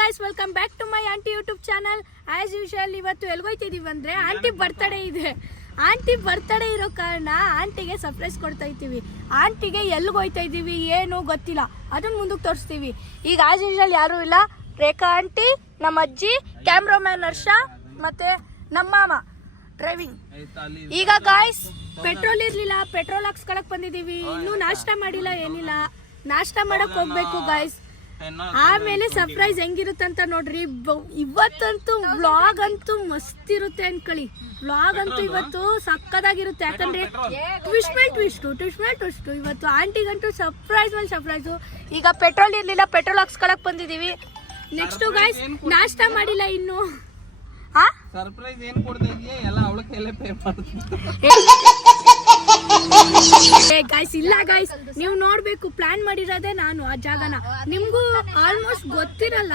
Guys, welcome back to my aunty YouTube channel. As usual ಇವತ್ತು ಎಲ್ಗೋಯ್ತಿದೀವಿ ಅಂದ್ರೆ aunty birthday ಇದೆ. ಆಂಟಿ ಬರ್ತಡೇ ಇರೋ ಕಾರಣ ಆಂಟಿಗೆ ಸರ್ಪ್ರೈಸ್ ಕೊಡ್ತಾ ಇದ್ದೀವಿ. ಆಂಟಿಗೆ ಎಲ್ಗೋಯ್ತಾ ಇದ್ದೀವಿ ಏನು ಗೊತ್ತಿಲ್ಲ, ಅದನ್ನ ಮುಂದಕ್ಕೆ ತೋರಿಸ್ತೀವಿ. ಈಗ ಆಸ್ ಯೂಶುವಲ್ ಯಾರು ಇಲ್ಲ, ರೇಖಾ ಆಂಟಿ, ನಮ್ಮ ಅಜ್ಜಿ, ಕ್ಯಾಮ್ರಾಮ್ಯಾನ್ ಹರ್ಷ ಮತ್ತೆ ನಮ್ಮ ಮಾಮ ಡ್ರೈವಿಂಗ್. ಈಗ ಗಾಯ್ಸ್ ಪೆಟ್ರೋಲ್ ಇರ್ಲಿಲ್ಲ, ಪೆಟ್ರೋಲ್ ಹಾಕ್ಸ್ಕೊಳಕ್ ಬಂದಿದೀವಿ. ಇನ್ನೂ ನಾಷ್ಟ ಮಾಡಿಲ್ಲ, ಏನಿಲ್ಲ, ನಾಷ್ಟ ಮಾಡಕ್ ಹೋಗ್ಬೇಕು ಗಾಯ್ಸ್. ಆಮೇಲೆ ಸರ್ಪ್ರೈಸ್ ಹೆಂಗಿರುತ್ತಂತ ನೋಡ್ರಿ. ಇವತ್ತಂತೂ ವ್ಲಾಗ್ ಅಂತೂ ಮಸ್ತ್ ಇರುತ್ತೆ ಅನ್ಕೊಳ್ಳಿ. ವ್ಲಾಗ್ ಅಂತೂ ಇವತ್ತು ಸಕ್ಕದಾಗಿರುತ್ತೆ, ಯಾಕಂದ್ರೆ ಟ್ವಿಸ್ಟ್ ಮೇಲೆ ಟ್ವಿಸ್ಟ್ ಇವತ್ತು ಆಂಟಿಗಂತೂ ಸರ್ಪ್ರೈಸ್ ಮೇಲೆ ಸರ್ಪ್ರೈಸು. ಈಗ ಪೆಟ್ರೋಲ್ ಇರ್ಲಿಲ್ಲ, ಪೆಟ್ರೋಲ್ ಹಾಕ್ಸ್ಕೊಳಕ್ ಬಂದಿದೀವಿ. ನೆಕ್ಸ್ಟ್ ಗಾಯ್ಸ್ ನಾಷ್ಟ ಮಾಡಿಲ್ಲ ಇನ್ನು. ಸರ್ಪ್ರೈಸ್ ಏನ್ ಕೊಡ್ತಾ ಇದೀಯ? ಎಲ್ಲ ಅವಳ ಕೈಲೇ ಪೇ ಮಾಡ್ತೀನಿ. ಗಾಯ್ಸ್ ಇಲ್ಲ ಗಾಯ್ಸ್, ನೀವು ನೋಡ್ಬೇಕು, ಪ್ಲಾನ್ ಮಾಡಿರೋದೇ ನಾನು ಆ ಜಾಗನ. ನಿಮ್ಗೂ ಆಲ್ಮೋಸ್ಟ್ ಗೊತ್ತಿರಲ್ಲ,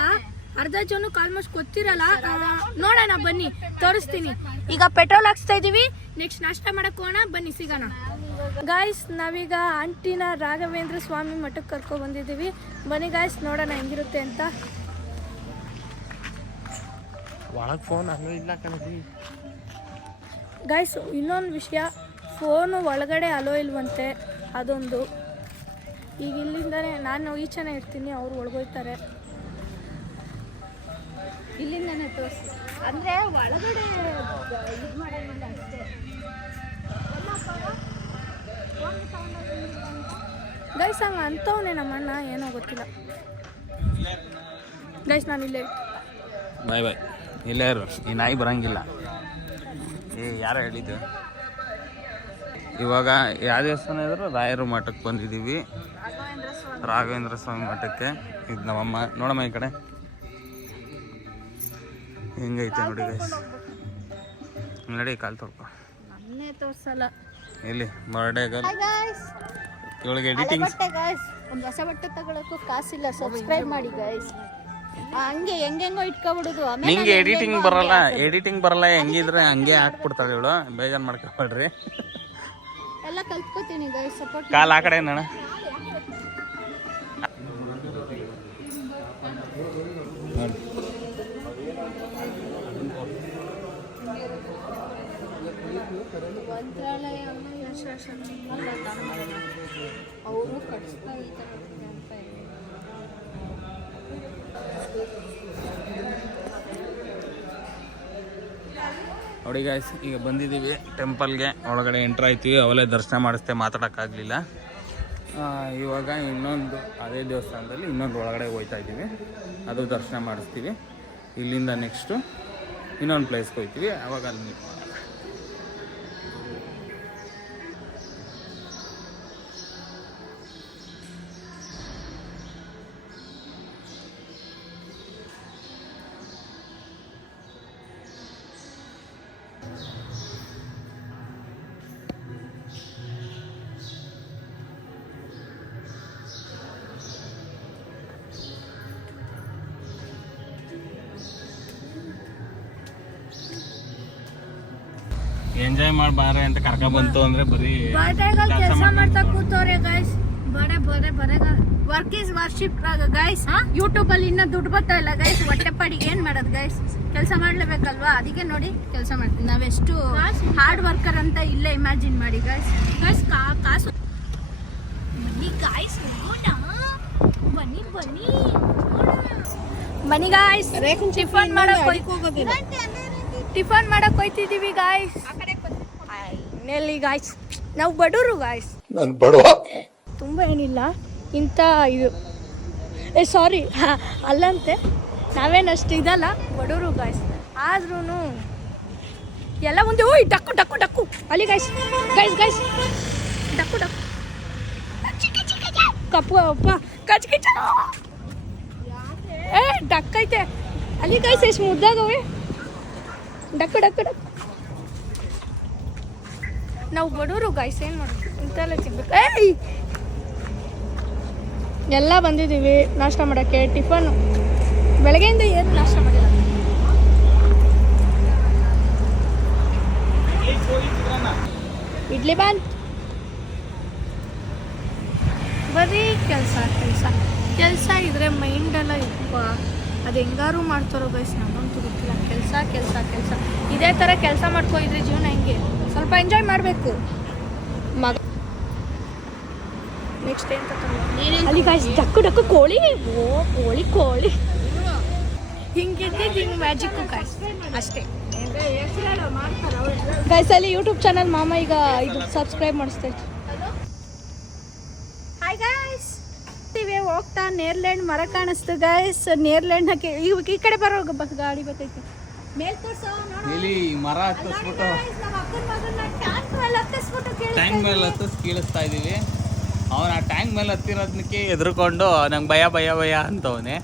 ಅರ್ಧ ಜನಕ್ಕೆ ಆಲ್ಮೋಸ್ಟ್ ಗೊತ್ತಿರಲ್ಲ. ನೋಡೋಣ ಬನ್ನಿ, ತೋರಿಸ್ತೀನಿ. ಈಗ ಪೆಟ್ರೋಲ್ ಹಾಕ್ಸ್ತಾ ಇದೀವಿ, ನೆಕ್ಸ್ಟ್ ನಾಷ್ಟ ಮಾಡಕ್ ಹೋಗೋಣ, ಬನ್ನಿ ಸಿಗೋಣ. ಗಾಯ್ಸ್ ನಾವೀಗ ಆಂಟಿನ ರಾಘವೇಂದ್ರ ಸ್ವಾಮಿ ಮಠಕ್ಕೆ ಕರ್ಕೊ ಬಂದಿದ್ದೀವಿ. ಬನ್ನಿ ಗಾಯ್ಸ್ ನೋಡೋಣ ಹೆಂಗಿರುತ್ತೆ ಅಂತ. ಒಳಗೆ ಫೋನ್ ಅಲ್ಲೂ ಇಲ್ಲ ಕಣದಿ ಗಾಯ್ಸ್. ಇನ್ನೊಂದು ವಿಷಯ, ಫೋನು ಒಳಗಡೆ ಅಲೋ ಇಲ್ವಂತೆ, ಅದೊಂದು. ಈಗ ಇಲ್ಲಿಂದನೇ ನಾನು ಈಚೆನೇ ಇರ್ತೀನಿ, ಅವ್ರು ಒಳಗೋಯ್ತಾರೆ. ಇಲ್ಲಿಂದನೇ ತೋರಿಸಿ ಅಂದರೆ ಒಳಗಡೆ ಇದು ಮಾಡೋದಿಲ್ಲ ಅಷ್ಟೇ. ಗೈಸ್ ಹಂಗೆ ಅಂತವನೇ ನಮ್ಮಣ್ಣ, ಏನೋ ಗೊತ್ತಿಲ್ಲ. ಗೈಸ್ ನಾನು ಇಲ್ಲೇ ಬಾಯ್ ಬಾಯ್, ಇಲ್ಲೇ ಇರು, ಈ ನಾಯಿ ಬರಂಗಿಲ್ಲ. ಯಾರು ಹೇಳಿದ್ದು? ಇವಾಗ ಯಾವ ದೇವಸ್ಥಾನ ಇದ್ರು? ರಾಯರ ಮಠಕ್ಕೆ ಬಂದಿದ್ದೀವಿ, ರಾಘವೇಂದ್ರ ಸ್ವಾಮಿ ಮಠಕ್ಕೆ. ಇದು ನಮ್ಮಮ್ಮ, ನೋಡಮ್ಮ ಈ ಕಡೆ ಹೆಂಗೈತೆ ನೋಡಿ ಗೈಸ್. ನಡಿ, ಕಾಲು ತೊಳ್ಕೊ. ನನ್ನೇ ತೋರಿಸಲ್ಲ ಇಲ್ಲಿ ಬರ್ಡೇಗಲ್ ಇವಳಿಗೆ ಎಡಿಟಿಂಗ್. ಒಂದು ಹೊಸ ಬಟ್ಟೆ ತಗೊಳಕ್ಕೂ ಕಾಸಿಲ್ಲ, ಸಬ್ಸ್ಕ್ರೈಬ್ ಮಾಡಿ ಗೈಸ್. ಹಂಗೆ ಹೆಂಗೆಂಗೋ ಇಟ್ಕೊಬಿಡುದು. ನಿಂಗೆ ಎಡಿಟಿಂಗ್ ಬರಲ್ಲ, ಹೆಂಗಿದ್ರೆ ಹಂಗೆ ಹಾಕ್ಬಿಡ್ತಾಳೆ ಇವಳು, ಬೇಜಾರು ಮಾಡ್ಕೊಬೇಡ್ರಿ. ಎಲ್ಲ ಕಲ್ತ್ಕೋತೀನಿ ಗೈಸ್, ಸಪೋರ್ಟ್. ಕಾಲ್ ಆ ಕಡೆ ಅಣ್ಣ. ಮಂತ್ರಾಲಯ ಅವರು ಕಟ್ಸ್ತಾ ಇರ್ತಾರೆ ಅಂತ ಹೇಳಿ. ನೋಡಿ ಗಾಯ್ಸ್, ಈಗ ಬಂದಿದ್ದೀವಿ ಟೆಂಪಲ್ಗೆ. ಒಳಗಡೆ ಎಂಟ್ರ್ ಆಯ್ತೀವಿ, ಅವಲೇ ದರ್ಶನ ಮಾಡಿಸ್ತೆ, ಮಾತಾಡೋಕ್ಕಾಗಲಿಲ್ಲ. ಇವಾಗ ಇನ್ನೊಂದು ಅದೇ ದೇವಸ್ಥಾನದಲ್ಲಿ ಇನ್ನೊಂದು ಒಳಗಡೆ ಹೋಗ್ತಾ ಇದ್ದೀವಿ, ಅದು ದರ್ಶನ ಮಾಡಿಸ್ತೀವಿ. ಇಲ್ಲಿಂದ ನೆಕ್ಸ್ಟು ಇನ್ನೊಂದು ಪ್ಲೇಸ್ಗೆ ಹೋಗ್ತೀವಿ, ಅವಾಗ ಅಲ್ಲಿ ಮೀಟ್ ಮಾಡೋಣ. ಎಂಜಾಯ್ ಮಾಡಬಾರೆ ಅಂತ ಕರ್ಕ ಬಂತು ಅಂದ್ರೆ ಬರೀ ಕೆಲಸ ಮಾಡ್ತಾ ಕೂತವ್ರೆ ಗೈಸ್. ಬರೇ work is worship guys. YouTube ಅಲ್ಲಿ ಇನ್ನ ದುಡ್ಡು ಬರ್ತಾ ಇಲ್ಲ ಗೈಸ್, ಹೊಟ್ಟೆ ಪಾಡಿಗೆ ಏನ್ ಮಾಡೋದು ಗೈಸ್, ಕೆಲಸ ಮಾಡ್ಲೇಬೇಕಲ್ವಾ. ಅದಕ್ಕೆ ನೋಡಿ ಕೆಲಸ ಮಾಡ್ತೀವಿ. ನಾವೆಷ್ಟು ಹಾರ್ಡ್ ವರ್ಕರ್ ಅಂತ ಇಲ್ಲೇ ಇಮ್ಯಾಜಿನ್ ಮಾಡಿ ಗೈಸ್. ಕಾಸು ಬನ್ನಿ ಗೈಸ್, ಬನ್ನಿ ಗಾಯ್ಸ್. ಟಿಫನ್ ಮಾಡಕ್ ಹೋಯ್ತಿದೀವಿ ಗಾಯ್ಸ್. ನೆಲ್ಲಿ ಗಾಯ್ಸ್, ನಾವು ಬಡವರು ಗಾಯ್ಸ್. ತುಂಬ ಏನಿಲ್ಲ, ಇಂಥ ಇದು ಸಾರಿ ಅಲ್ಲಂತೆ, ನಾವೇನಷ್ಟು ಇದಲ್ಲ, ಬಡವರು ಗಾಯ್ಸ್. ಆದ್ರೂ ಎಲ್ಲ ಮುಂದೆ ಓಯ್ ಡಕ್ಕು ಅಲ್ಲಿ ಗಾಯ್ಸ್ ಡಕ್ಕು ಕಪ್ಪು ಅಪ್ಪ ಕಚ್ ಡಕ್ ಐತೆ ಅಲ್ಲಿ ಗಾಯ್ಸ್. ಎಷ್ಟು ಮುದ್ದಾಗವೆ, ಡಕ್ಕು ನಾವು ಬಡವರು ಗಾಯ್ಸ್, ಏನು ಮಾಡೋದು, ಇಂತೆಲ್ಲ ತಿನ್ಬೇಕು. ಎಲ್ಲ ಬಂದಿದ್ದೀವಿ ನಾಷ್ಟ ಮಾಡೋಕ್ಕೆ. ಟಿಫನ್ ಬೆಳಗ್ಗೆಯಿಂದ ಏನು ನಾಷ್ಟ ಮಾಡಿಲ್ಲ. ಇಡ್ಲಿ ಬಂದು ಬರೀ ಕೆಲಸ ಇದ್ರೆ ಮೈಂಡೆಲ್ಲ ಇಪ್ಪ ಅದು ಹೆಂಗಾರು ಮಾಡ್ತಾರೋ ಗೈಸ್, ನಮಗಂತೂ ಗೊತ್ತಿಲ್ಲ. ಕೆಲಸ ಕೆಲಸ ಕೆಲಸ ಇದೇ ಥರ ಕೆಲಸ ಮಾಡ್ಕೊಂಡಿದ್ರೆ ಜೀವನ ಹೆಂಗೆ? ಸ್ವಲ್ಪ ಎಂಜಾಯ್ ಮಾಡಬೇಕು ಮಗ. ನೆಕ್ಸ್ಟ್ ಏನು ಅಲ್ಲಿ ಗೈಸ್ ಡಕ್ಕು ಡಕ್ಕು ಕೋಳಿ. ಓ ಕೋಳಿ ಕೋಳಿ ಹಿಂಗಿದ್ದಿದ್ದು ಹಿಂಗೆ ಮ್ಯಾಜಿಕ್ಕು ಗೈಸ್ ಅಷ್ಟೇ ಗೈಸ್. ಅಲ್ಲಿ ಯೂಟ್ಯೂಬ್ ಚಾನಲ್ ಮಾಮ ಈಗ ಇದು ಸಬ್ಸ್ಕ್ರೈಬ್ ಮಾಡಿಸ್ತೈತೆ. ಹಾಯ್ ಗೈಸ್, ಹೋಗ್ತಾ ನೇರ್ಲ್ಯಾಂಡ್ ಮರ ಕಾಣಿಸ್ತು ಗೈಸ್. ನೇರ್ಲ್ಯಾಂಡ್ ಹಾಕಿ ಈ ಕಡೆ ಬರೋ ಗಾಡಿ ಬರ್ತೈತಿ. ಮೇಲ್ ತೋರ್ಸೋ ಇಲ್ಲಿ ಮರ ಹತ್ತಿಸ್ಬಿಟ್ಟು ಟ್ಯಾಂಕ್ ಮೇಲೆ ಹತ್ತಿಸ್ ಕೀಳಿಸ್ತಾ ಇದೀವಿ. ಅವನ ಆ ಟ್ಯಾಂಕ್ ಮೇಲೆ ಹತ್ತಿರೋದಕ್ಕೆ ಎದ್ರುಕೊಂಡು ನಂಗೆ ಭಯ ಭಯ ಭಯ ಅಂತವನೆ.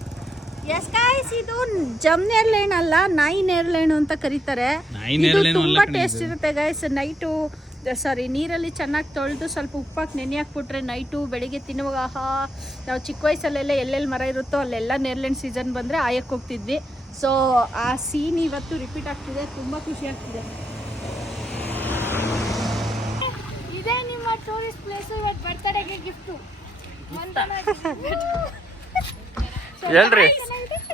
ಎಸ್ ಗೈಸ್, ಇದು ಜಮ್ ನೇರ್ಲ್ಯಾಂಡ್ ಅಲ್ಲ, ನಾಯಿ ನೇರ್ಲ್ಯಾಂಡ್ ಅಂತ ಕರೀತಾರೆ. ಇದು ತುಂಬಾ ಟೇಸ್ಟ್ ಇರುತ್ತೆ ಗೈಸ್. ನೀರಲ್ಲಿ ಚೆನ್ನಾಗಿ ತೊಳೆದು ಸ್ವಲ್ಪ ಉಪ್ಪಾಕಿ ನೆನೆ ಹಾಕ್ಬಿಟ್ರೆ ನೈಟು ಬೆಳಿಗ್ಗೆ ತಿನ್ನುವಾಗ ನಾವು ಚಿಕ್ಕ ವಯಸ್ಸಲ್ಲೆಲ್ಲ ಎಲ್ಲೆಲ್ಲಿ ಮರ ಇರುತ್ತೋ ಅಲ್ಲೆಲ್ಲ ನೇರ್ಲ್ಯಾಂಡ್ ಸೀಸನ್ ಬಂದರೆ ಆಯಕ್ಕೆ ಹೋಗ್ತಿದ್ವಿ. ಸೊ ಆ ಸೀನ್ ಇವತ್ತು ರಿಪೀಟ್ ಆಗ್ತಿದೆ, ತುಂಬ ಖುಷಿ ಆಗ್ತಿದೆ. ಇದೇ ನಿಮ್ಮ ಟೂರಿಸ್ಟ್ ಪ್ಲೇಸು. ಇವತ್ತು ಬರ್ತಡೆಗೆ ಗಿಫ್ಟು ಹೇಳ್ರಿ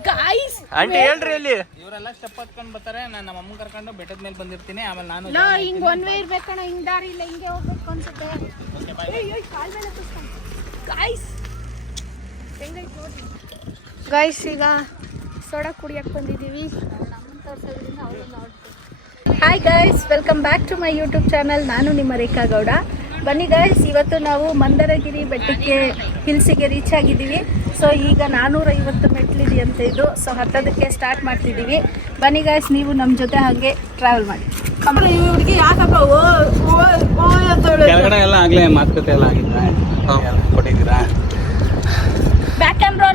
ಗಾಯ್ಸ್. ಆಂಟಿ ಹೇಳ್ರಿ. ಅಲ್ಲಿ ಇವರೆಲ್ಲ ಸ್ಟೆಪ್ ಹತ್ಕೊಂಡು ಬರ್ತಾರೆ, ನಾನು ನಮ್ಮ ಅಮ್ಮ ಕರ್ಕೊಂಡು ಬೆಟ್ಟದ ಮೇಲೆ ಬಂದಿರ್ತೀನಿ. ಆಮೇಲೆ ನಾನು ಹಿಂಗ್ ಒನ್ ವೇ ಇರ್ಬೇಕಣ್ಣ, ಹಿಂಗ್ ದಾರಿ ಇಲ್ಲ, ಹಿಂಗೆ ಹೋಗ್ಬೇಕು ಅನ್ಸುತ್ತೆ. ಗೈಸ್ ಈಗ ಸೋಡಾ ಕುಡಿಯಕ್ಕೆ ಬಂದಿದ್ದೀವಿ. Hi guys, welcome back to my YouTube channel. ನಾನು ನಿಮ್ಮ ರೇಖಾ ಗೌಡ. ಬನ್ನಿ ಗೈಸ್, ಇವತ್ತು ನಾವು ಮಂದರಗಿರಿ ಬೆಟ್ಟಕ್ಕೆ ಹಿಲ್ಸಿಗೆ ರೀಚ್ ಆಗಿದ್ದೀವಿ. ಸೊ ಈಗ 450 ಮೆಟ್ಲಿದೆ ಅಂತ ಇದು. ಸೊ ಹತ್ತೋದಕ್ಕೆ ಸ್ಟಾರ್ಟ್ ಮಾಡ್ತಿದ್ದೀವಿ. ಬನ್ನಿ ಗೈಸ್, ನೀವು ನಮ್ಮ ಜೊತೆ ಹಾಗೆ ಟ್ರಾವೆಲ್ ಮಾಡಿ. ಕೆಳಗಡೆ ಎಲ್ಲ ಆಗ್ಲೇ ಮಾತುಕತೆ ಎಲ್ಲ ಆಗಿದ್ರೆ ಕೊಟ್ಟಿದ್ದೀರಾ? ಬ್ಯಾಕ್ ಕ್ಯಾಮ್ರಾ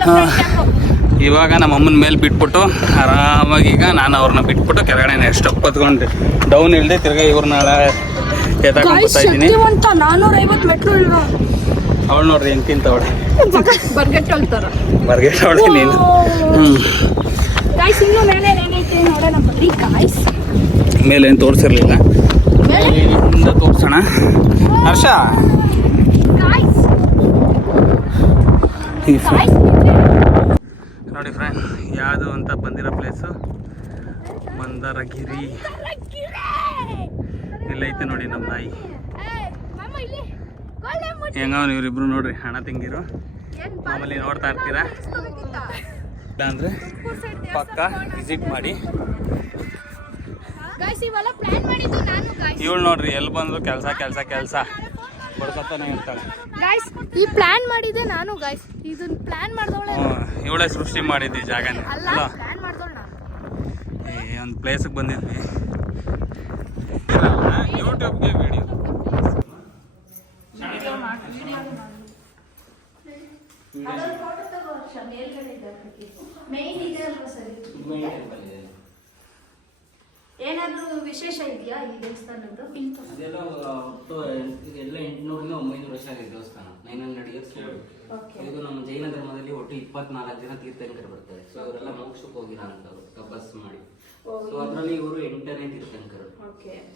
ಇವಾಗ ನಮ್ಮ ಅಮ್ಮನ ಮೇಲೆ ಬಿಟ್ಬಿಟ್ಟು ಆರಾಮಾಗಿ ಈಗ ನಾನು ಅವ್ರನ್ನ ಬಿಟ್ಬಿಟ್ಟು ಕೆಳಗಡೆ ಸ್ಟೆಪ್ ಹತ್ಕೊಂಡು ಡೌನ್ ಇಳ್ದೆ ತಿರ್ಗಾ ಇವ್ರನ್ನ ಎತ್ತಾಕೊಂಡು ಬರ್ತಾ ಇದ್ದೀನಿ. 450 ಮೆಟ್ಲು ಇಲ್ವಾ? ಅವಳು ನೋಡ್ರಿ ಹೆಂಗ್ ತಿಂತವಳೆ, ಬರ್ಗೆಟ್ ಅವಳೆ ನೀನು. ಗಾಯ್ಸ್ ಇನ್ನು ಮೇಲೆ ಏನೈತೆ ನೋಡೋಣ ಬನ್ನಿ ಗಾಯ್ಸ್. ಮೇಲೆ ಏನು ತೋರಿಸಿರ್ಲಿಲ್ಲ, ಮೇಲಿಂದ ತೋರ್ಸೋಣ. ಹರ್ಷ ನೋಡಿ ಫ್ರೆಂಡ್, ಯಾವುದು ಅಂತ ಬಂದಿರೋ ಪ್ಲೇಸು ಮಂದರಗಿರಿ. ಇಲ್ಲೈತೆ ನೋಡಿ ನಮ್ಮ ನಾಯಿ. ಹೆಂಗವನು ಇವರಿಬ್ರು ನೋಡ್ರಿ, ಹಣ ತಿಂಗಿರು. ಮಾಮೂಲಿ ನೋಡ್ತಾ ಇರ್ತೀರಾ ಅಂದರೆ ಪಕ್ಕ ವಿಸಿಟ್ ಮಾಡಿ. ಇವಳು ನೋಡ್ರಿ ಎಲ್ಲಿ ಬಂದ್ರು ಕೆಲಸ ಕೆಲಸ ಕೆಲಸ ಬಡ್ಕೊತಾನೆ ಇರ್ತಾಳೆ. ಗಾಯ್ಸ್ ಈ ಪ್ಲಾನ್ ಮಾಡಿದ್ದೆ ನಾನು ಗಾಯ್ಸ್. ಇದನ್ನ ಪ್ಲಾನ್ ಮಾಡಿದವಳೆ ಇವಳೇ ಸೃಷ್ಟಿ ಮಾಡಿದ್ದಿ ಜಾಗನೇ ಅಲ್ಲ, ಪ್ಲಾನ್ ಮಾಡಿದವಳು ನಾನು. ಒಂದು ಪ್ಲೇಸಿಗೆ ಬಂದಿದ್ವಿ. ಯೂಟ್ಯೂಬ್ಗೆ ವಿಡಿಯೋ ಏನಾದ್ರೂ ವಿಶೇಷ ಇದೆಯಾ ಈ ದೇವಸ್ಥಾನದ್ದು? ಅದೆಲ್ಲ ಒಟ್ಟು ಎಲ್ಲ 800-900 ವರ್ಷ ಆಗಿದೆ ದೇವಸ್ಥಾನ. 900 ಇಯರ್ಸ್. ಇದು ನಮ್ಮ ಜೈನ ಧರ್ಮದಲ್ಲಿ ಒಟ್ಟು 24 ಜನ ತೀರ್ಥಂಕರು ಬರ್ತಾರೆ. ಸೊ ಅವರೆಲ್ಲ ಮೋಕ್ಷಕ್ಕೆ ಹೋಗಿರೋಂಥವ್ರು ತಪಸ್ಸು ಮಾಡಿ. ಸೊ ಅದರಲ್ಲಿ ಇವರು 8ನೇ ತೀರ್ಥಂಕರು,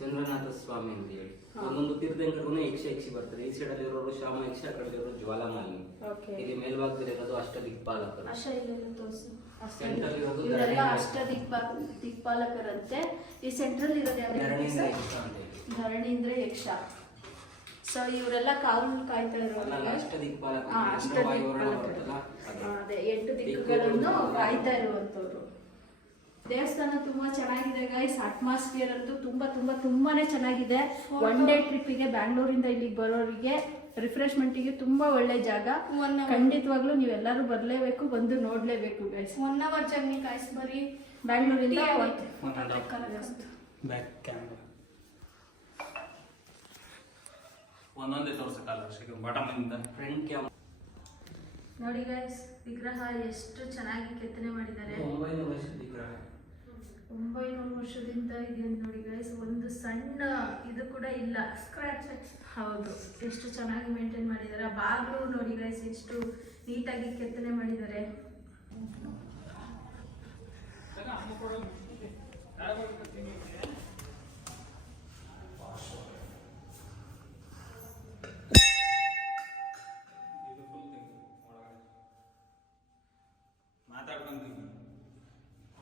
ಚಂದ್ರನಾಥ ಸ್ವಾಮಿ ಅಂತ ಹೇಳಿ. ಒಂದೊಂದು ತೀರ್ಥಂಕರು ಯಕ್ಷಿ ಬರ್ತಾರೆ. ಈ ಸೈಡ್ ಅಲ್ಲಿ ಇರೋರು ಶ್ಯಾಮ ಯಕ್ಷ, ಆ ಕಡೆ ಇರೋರು ಜ್ವಾಲಾಮಾಲಿನಿ. ಇಲ್ಲಿ ಮೇಲ್ಭಾಗದಲ್ಲಿ ಇರೋದು ಅಷ್ಟ ದಿಕ್ಪಾಲಕರು. ಸೆಂಟ್ರಲ್ ಇರೋದು ದಿಕ್ಪಾಲಕರಂತೆ. ಈ ಸೆಂಟ್ರಲ್ ಇರೋದು ಧರಣೀಂದ್ರ ಯಕ್ಷ. ಸೊ ಇವರೆಲ್ಲ ಕಾವಲು ಕಾಯ್ತಾ ಇರೋರು. ಅದೇ 8 ದಿಕ್ಕುಗಳನ್ನು ಕಾಯ್ತಾ ಇರುವಂತವ್ರು. ದೇವಸ್ಥಾನ ತುಂಬಾ ಚೆನ್ನಾಗಿದೆ ಗೈಸ್. ಅಟ್ಮಾಸ್ಫಿಯರ್ ಅಂತೂ ತುಂಬಾನೇ ಚೆನ್ನಾಗಿದೆ. ಒನ್ ಡೇ ಟ್ರಿಪ್ಪಿಗೆ ಬ್ಯಾಂಗ್ಳೂರಿಂದ ಇಲ್ಲಿಗೆ ಬರೋರಿಗೆ ರಿಫ್ರೆಶ್ಮೆಂಟಿಗೆ ತುಂಬಾ ಒಳ್ಳೆ ಜಾಗ. ಖಂಡಿತವಾಗ್ಲೂ ನೀವೆಲ್ಲರೂ ಬರಲೇಬೇಕು, ಬಂದು ನೋಡ್ಲೇಬೇಕು ಗೈಸ್. 1 hour journey guys. ಬರೀ ಬ್ಯಾಂಗ್ಳೂರಿಂದ ಬ್ಯಾಕ್ ಕ್ಯಾಮ್ರಾ ಒಂದೊಂದೇ ತೋರ್ಸಕ್ಕಲ್ಲ, ಬಾಟಮ್ ಇಂದ ಫ್ರಂಟ್ ಕ್ಯಾಮ್ರಾ ನೋಡಿ ಗೈಸ್. ವಿಗ್ರಹ ಎಷ್ಟು ಚೆನ್ನಾಗಿ ಕೆತ್ತನೆ ಮಾಡಿದ್ದಾರೆ. 900 ವರ್ಷದ ವಿಗ್ರಹ. 900 ವರ್ಷದಿಂದ ಇದೆ ನೋಡಿ ಗೈಸ್. ಒಂದು ಸಣ್ಣ ಇದು ಕೂಡ ಇಲ್ಲ, ಸ್ಕ್ರಾಚ್. ಹೌದು, ಎಷ್ಟು ಚೆನ್ನಾಗಿ ಮೇಂಟೈನ್ ಮಾಡಿದ್ದಾರೆ. ಬಾಗಿಲು ನೋಡಿ ಗೈಸ್, ಎಷ್ಟು ನೀಟಾಗಿ ಕೆತ್ತನೆ ಮಾಡಿದ್ದಾರೆ.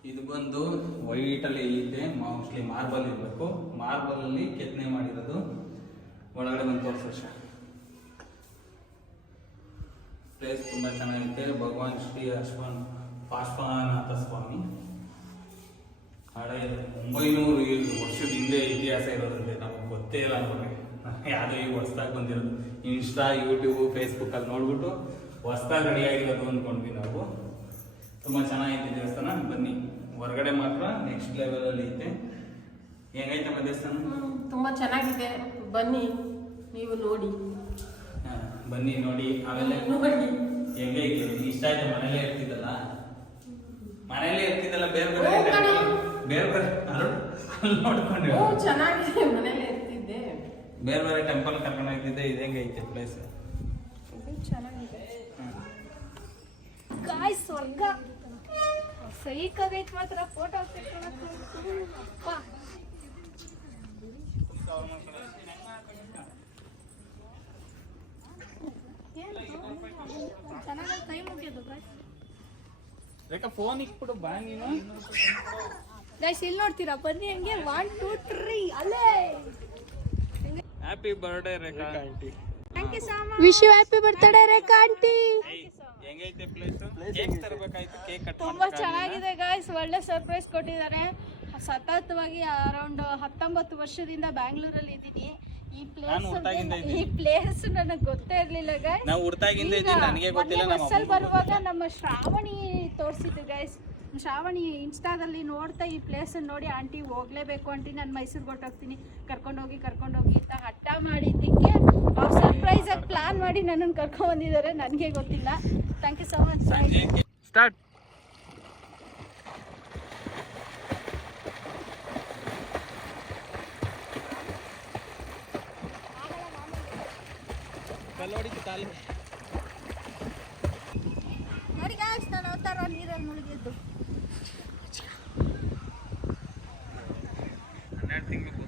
ಇದು ಬಂದು ವೈಟಲ್ಲಿ ಇದೆ, ಮೋಸ್ಟ್ಲಿ ಮಾರ್ಬಲ್ ಇರಬೇಕು. ಮಾರ್ಬಲಲ್ಲಿ ಕೆತ್ತನೆ ಮಾಡಿರೋದು. ಒಳಗಡೆ ಬಂದು ತೋರಿಸ ಪ್ಲೇಸ್ ತುಂಬ ಚೆನ್ನಾಗಿದೆ. ಭಗವಾನ್ ಶ್ರೀ ಪಾರ್ಶ್ವನಾಥ ಸ್ವಾಮಿ ಹಳೆ 900 ವರ್ಷದ ಹಿಂದೆ ಇತಿಹಾಸ ಇರೋದ್ರಿಂದ ನಮಗೆ ಗೊತ್ತೇ ಇಲ್ಲ ನೋಡ್ರಿ. ಯಾವುದೋ ಈಗ ಹೊಸ್ದಾಗಿ ಬಂದಿರೋದು ಇನ್ಸ್ಟಾ, ಯೂಟ್ಯೂಬು, ಫೇಸ್ಬುಕ್ಕಲ್ಲಿ ನೋಡ್ಬಿಟ್ಟು ಹೊಸ್ದಾಗಿ ರೆಡಿ ಆಗಿರೋದು ಅಂದ್ಕೊಂಡ್ವಿ ನಾವು. ತುಂಬ ಚೆನ್ನಾಗೈತೆ ದೇವಸ್ಥಾನ. ಬನ್ನಿ, ಹೊರಗಡೆ ಮಾತ್ರ ನೆಕ್ಸ್ಟ್ ಲೆವೆಲಲ್ಲಿ ಐತೆ. ಹೆಂಗೈತಮ್ಮ ದೇವಸ್ಥಾನ? ತುಂಬ ಚೆನ್ನಾಗಿದೆ, ಬನ್ನಿ ನೀವು ನೋಡಿ. ಬನ್ನಿ ನೋಡಿ. ಆಮೇಲೆ ಹೆಂಗೈತೆ? ಇಷ್ಟ ಆಯ್ತು? ಮನೇಲೇ ಇರ್ತಿದ್ದಲ್ಲ, ಬೇರೆ ಬೇರೆ ಅಲ್ಲಿ ನೋಡ್ಕೊಂಡು ಚೆನ್ನಾಗಿದೆ, ಮನೇಲಿ ಇರ್ತಿದ್ದೆ. ಬೇರೆ ಬೇರೆ ಟೆಂಪಲ್ ಕರ್ಕೊಂಡು ಹೋಗ್ತಿದ್ದೆ. ಇದು ಹೆಂಗೈತೆ ಪ್ಲೇಸ್? ಚೆನ್ನಾಗಿದೆ ಗಾಯ್ಸ್, ಸ್ವರ್ಗ ಸೈಕ್ ಆಗೈತೆ ಮಾತ್ರ. ಫೋಟೋ ಚೆನ್ನಾಗಿ ಕೈ ಮುಗಿಯೋದು ಗಾಯ್ಸ್. ಫೋನ್ ಇಕ್ಬಿಡು ಬಾ ನೀನು. ಗೈಸ್ ಇಲ್ಲಿ ನೋಡ್ತೀರಾ? ಬನ್ನಿ ಹಂಗೆ 1 2 3 ಅಲ್ಲೇ. Happy birthday Rekha aunty. Thank you so much. Wish you happy birthday Rekha aunty. ಹೆಂಗೈತೆ ಪ್ಲೇಸ್? ಕೇಕ್ ತರಬೇಕಾಯ್ತು, ಕೇಕ್ ಕಟ್ ತುಂಬಾ ಚೆನ್ನಾಗಿದೆ ಗಾಯ್ಸ್, ಒಳ್ಳೆ ಸರ್ಪ್ರೈಸ್ ಕೊಟ್ಟಿದ್ದಾರೆ. ಸತತವಾಗಿ ಅರೌಂಡ್ 19 ವರ್ಷದಿಂದ ಬ್ಯಾಂಗ್ಳೂರಲ್ಲಿ ಇದ್ದೀನಿ. ಈ ಪ್ಲೇಸ್ ನನಗೆ ಗೊತ್ತೇ ಇರ್ಲಿಲ್ಲ ಗಾಯ್ಸ್. ನಾವು ಹುಡ್ತಾಗಿಂದ ಇದ್ದೀನಿ, ನನಗೆ ಗೊತ್ತಿಲ್ಲ. ಬಸ್ಸಲ್ಲಿ ಬರುವಾಗ ನಮ್ಮ ಶ್ರಾವಣಿ ತೋರಿಸಿದ್ದು ಗಾಯ್ಸ್. ಶ್ರಾವಣಿ ಇನ್ಸ್ಟಾದಲ್ಲಿ ನೋಡ್ತಾ ಈ ಪ್ಲೇಸ್ ನೋಡಿ, ಆಂಟಿ ಹೋಗ್ಲೇಬೇಕು ಆಂಟಿ, ನಾನು ಮೈಸೂರಿಗೆ ಹೊರಟೋಗ್ತೀನಿ, ಕರ್ಕೊಂಡೋಗಿ ಅಂತ ಹಠ ಮಾಡಿದ್ದಕ್ಕೆ ಅವ್ರು ಸರ್ಪ್ರೈಸ್ ಆಗಿ ಪ್ಲಾನ್ ಮಾಡಿ ನನ್ನನ್ನು ಕರ್ಕೊಂಡು ಬಂದಿದ್ದಾರೆ. ನನಗೆ ಗೊತ್ತಿಲ್ಲ. Thank you so much. Start. ನೋಡಿ ಗಾಯ್ಸ್, ನಾನು ಅವತಾರ ನೀರಲ್ಲಿ ಮುಳುಗಿದ್ದು. 12 ತಿಂಗಳು